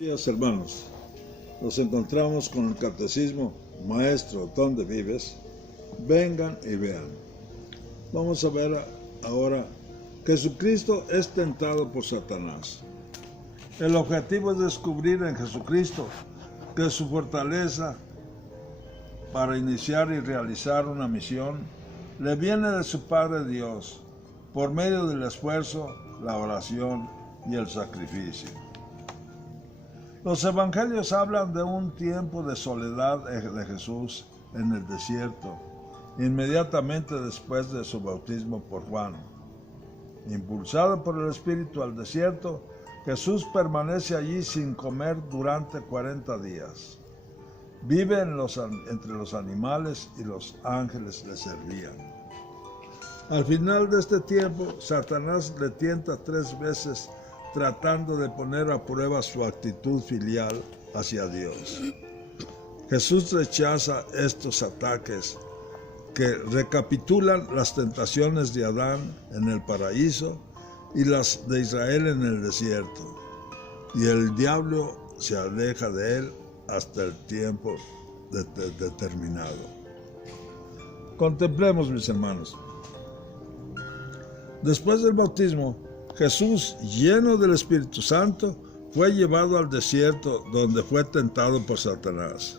Días, hermanos, nos encontramos con el catecismo. Maestro, ¿dónde vives? Vengan y vean. Vamos a ver ahora, Jesucristo es tentado por Satanás. El objetivo es descubrir en Jesucristo que su fortaleza para iniciar y realizar una misión le viene de su Padre Dios, por medio del esfuerzo, la oración y el sacrificio. Los evangelios hablan de un tiempo de soledad de Jesús en el desierto, inmediatamente después de su bautismo por Juan. Impulsado por el Espíritu al desierto, Jesús permanece allí sin comer durante 40 días. Vive entre los animales y los ángeles le servían. Al final de este tiempo, Satanás le tienta 3 veces tratando de poner a prueba su actitud filial hacia Dios. Jesús rechaza estos ataques que recapitulan las tentaciones de Adán en el paraíso y las de Israel en el desierto, y el diablo se aleja de él hasta el tiempo determinado. Contemplemos, mis hermanos. Después del bautismo, Jesús, lleno del Espíritu Santo, fue llevado al desierto donde fue tentado por Satanás.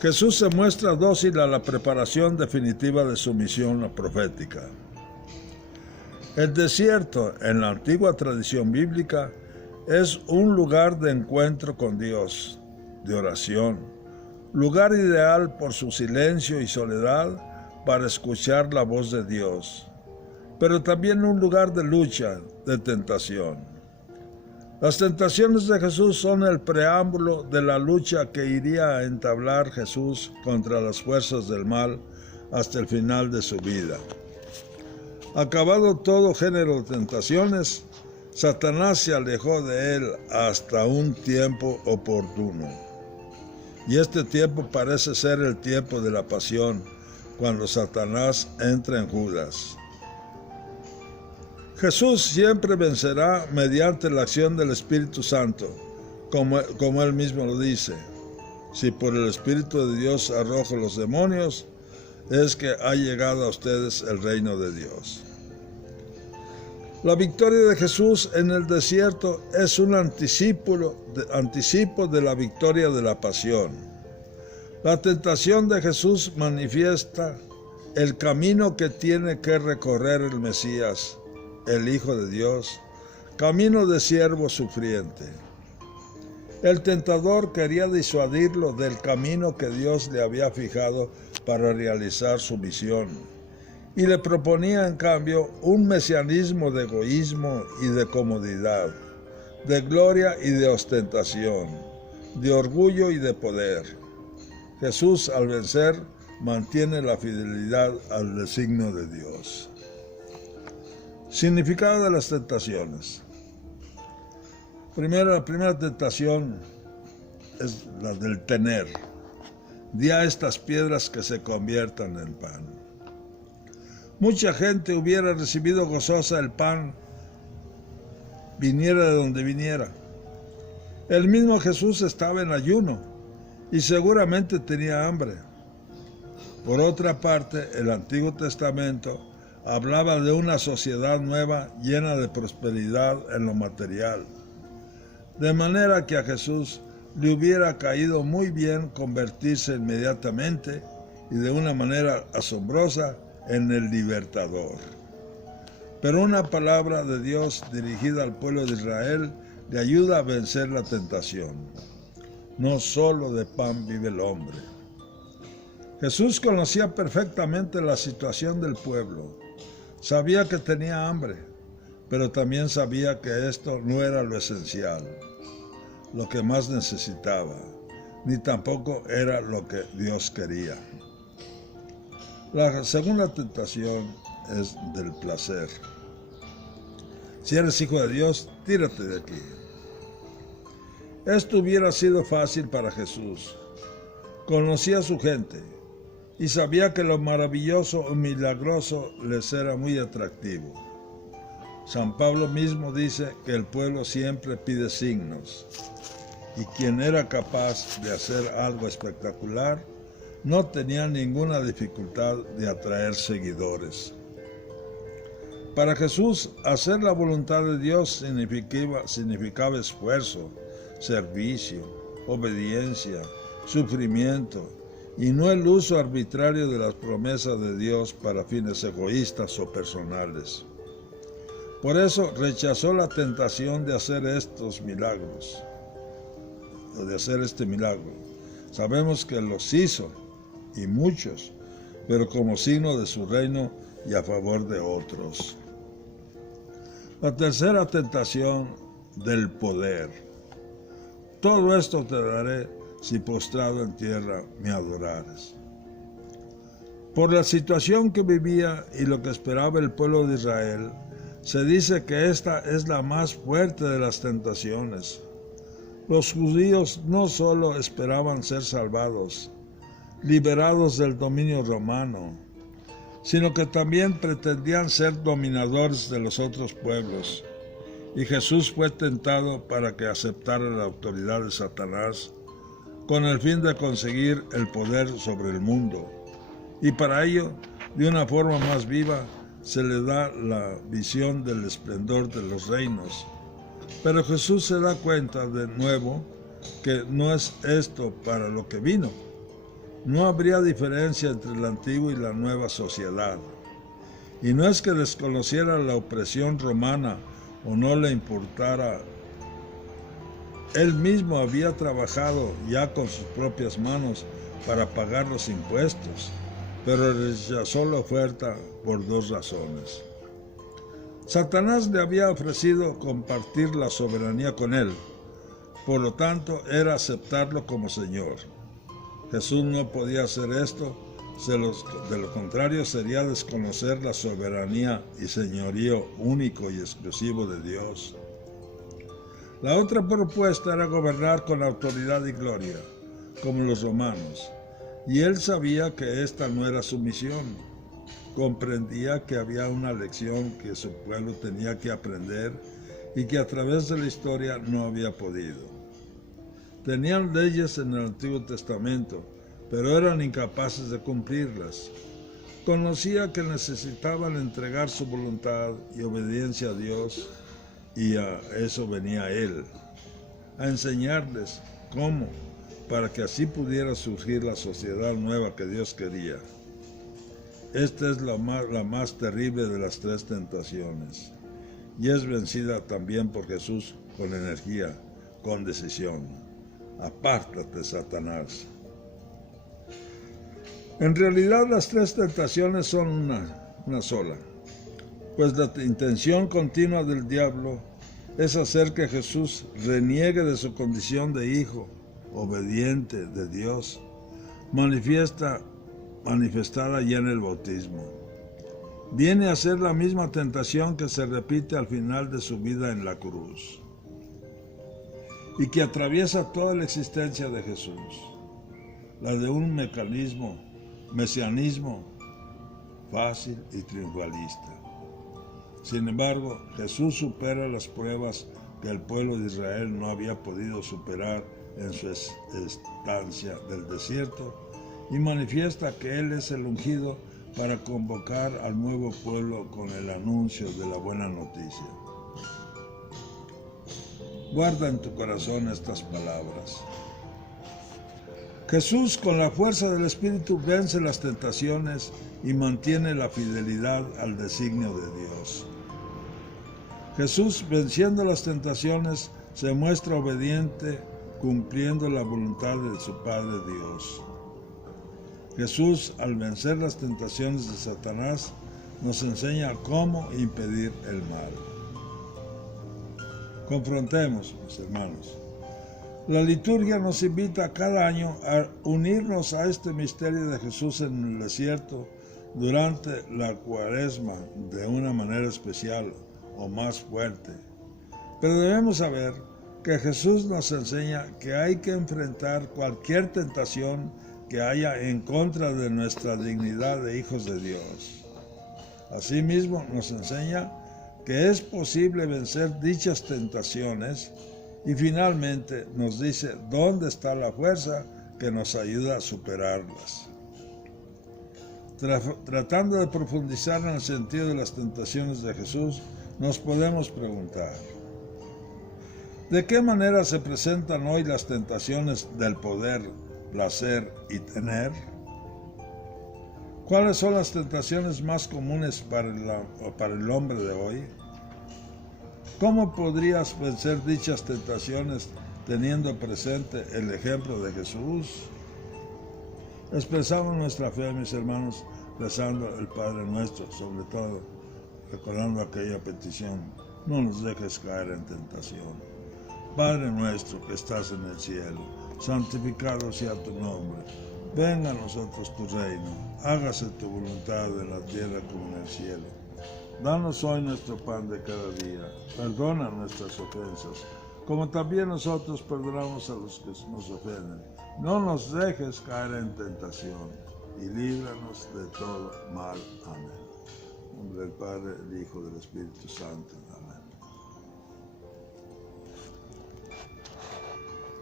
Jesús se muestra dócil a la preparación definitiva de su misión profética. El desierto, en la antigua tradición bíblica, es un lugar de encuentro con Dios, de oración, lugar ideal por su silencio y soledad para escuchar la voz de Dios, pero también un lugar de lucha, de tentación. Las tentaciones de Jesús son el preámbulo de la lucha que iría a entablar Jesús contra las fuerzas del mal hasta el final de su vida. Acabado todo género de tentaciones, Satanás se alejó de él hasta un tiempo oportuno. Y este tiempo parece ser el tiempo de la pasión, cuando Satanás entra en Judas. Jesús siempre vencerá mediante la acción del Espíritu Santo, como él mismo lo dice. Si por el Espíritu de Dios arrojo los demonios, es que ha llegado a ustedes el reino de Dios. La victoria de Jesús en el desierto es un anticipo de la victoria de la pasión. La tentación de Jesús manifiesta el camino que tiene que recorrer el Mesías, el Hijo de Dios, camino de siervo sufriente. El tentador quería disuadirlo del camino que Dios le había fijado para realizar su misión, y le proponía en cambio un mesianismo de egoísmo y de comodidad, de gloria y de ostentación, de orgullo y de poder. Jesús, al vencer, mantiene la fidelidad al designio de Dios. Significado de las tentaciones. La primera tentación es la del tener. Di a estas piedras que se conviertan en pan. Mucha gente hubiera recibido gozosa el pan, viniera de donde viniera. El mismo Jesús estaba en ayuno y seguramente tenía hambre. Por otra parte, el Antiguo Testamento hablaba de una sociedad nueva llena de prosperidad en lo material, de manera que a Jesús le hubiera caído muy bien convertirse inmediatamente y de una manera asombrosa en el libertador. Pero una palabra de Dios dirigida al pueblo de Israel le ayuda a vencer la tentación. No solo de pan vive el hombre. Jesús conocía perfectamente la situación del pueblo. Sabía que tenía hambre, pero también sabía que esto no era lo esencial, lo que más necesitaba, ni tampoco era lo que Dios quería. La segunda tentación es del placer. Si eres hijo de Dios, tírate de aquí. Esto hubiera sido fácil para Jesús. Conocía a su gente y sabía que lo maravilloso o milagroso les era muy atractivo. San Pablo mismo dice que el pueblo siempre pide signos. y quien era capaz de hacer algo espectacular, no tenía ninguna dificultad de atraer seguidores. Para Jesús, hacer la voluntad de Dios significaba esfuerzo, servicio, obediencia, sufrimiento, y no el uso arbitrario de las promesas de Dios para fines egoístas o personales. Por eso rechazó la tentación de hacer estos milagros, o de hacer este milagro. Sabemos que los hizo, y muchos, pero como signo de su reino y a favor de otros. La tercera tentación del poder. Todo esto te daré si postrado en tierra me adorares. Por la situación que vivía y lo que esperaba el pueblo de Israel, se dice que esta es la más fuerte de las tentaciones. Los judíos no solo esperaban ser salvados, liberados del dominio romano, sino que también pretendían ser dominadores de los otros pueblos. Y Jesús fue tentado para que aceptara la autoridad de Satanás con el fin de conseguir el poder sobre el mundo. Y para ello, de una forma más viva, se le da la visión del esplendor de los reinos. Pero Jesús se da cuenta de nuevo que no es esto para lo que vino. No habría diferencia entre la antigua y la nueva sociedad. Y no es que desconociera la opresión romana o no le importara. Él mismo había trabajado ya con sus propias manos para pagar los impuestos, pero rechazó la oferta por dos razones. Satanás le había ofrecido compartir la soberanía con él, por lo tanto era aceptarlo como Señor. Jesús no podía hacer esto, de lo contrario sería desconocer la soberanía y señorío único y exclusivo de Dios. La otra propuesta era gobernar con autoridad y gloria, como los romanos, y él sabía que esta no era su misión. Comprendía que había una lección que su pueblo tenía que aprender y que a través de la historia no había podido. Tenían leyes en el Antiguo Testamento, pero eran incapaces de cumplirlas. Conocía que necesitaban entregar su voluntad y obediencia a Dios, y a eso venía Él, a enseñarles cómo, para que así pudiera surgir la sociedad nueva que Dios quería. Esta es la más terrible de las tres tentaciones, y es vencida también por Jesús con energía, con decisión. Apártate, Satanás. En realidad las tres tentaciones son una sola, pues la intención continua del diablo es hacer que Jesús reniegue de su condición de hijo, obediente de Dios, manifestada ya en el bautismo. Viene a ser la misma tentación que se repite al final de su vida en la cruz y que atraviesa toda la existencia de Jesús, la de un mesianismo fácil y triunfalista. Sin embargo, Jesús supera las pruebas que el pueblo de Israel no había podido superar en su estancia del desierto y manifiesta que Él es el ungido para convocar al nuevo pueblo con el anuncio de la buena noticia. Guarda en tu corazón estas palabras. Jesús, con la fuerza del Espíritu, vence las tentaciones y mantiene la fidelidad al designio de Dios. Jesús, venciendo las tentaciones, se muestra obediente, cumpliendo la voluntad de su Padre Dios. Jesús, al vencer las tentaciones de Satanás, nos enseña cómo impedir el mal. Confrontemos, mis hermanos. La liturgia nos invita cada año a unirnos a este misterio de Jesús en el desierto durante la Cuaresma de una manera especial o más fuerte. Pero debemos saber que Jesús nos enseña que hay que enfrentar cualquier tentación que haya en contra de nuestra dignidad de hijos de Dios. Asimismo, nos enseña que es posible vencer dichas tentaciones Y finalmente nos dice dónde está la fuerza que nos ayuda a superarlas. Tratando de profundizar en el sentido de las tentaciones de Jesús, nos podemos preguntar: ¿de qué manera se presentan hoy las tentaciones del poder, placer y tener? ¿Cuáles son las tentaciones más comunes para el hombre de hoy? ¿Cómo podrías vencer dichas tentaciones teniendo presente el ejemplo de Jesús? Expresamos nuestra fe, mis hermanos, rezando el Padre Nuestro, sobre todo recordando aquella petición: no nos dejes caer en tentación. Padre nuestro que estás en el cielo, santificado sea tu nombre. Venga a nosotros tu reino, hágase tu voluntad en la tierra como en el cielo. Danos hoy nuestro pan de cada día, perdona nuestras ofensas, como también nosotros perdonamos a los que nos ofenden. No nos dejes caer en tentación, y líbranos de todo mal. Amén. En nombre del Padre, del Hijo y del Espíritu Santo. Amén.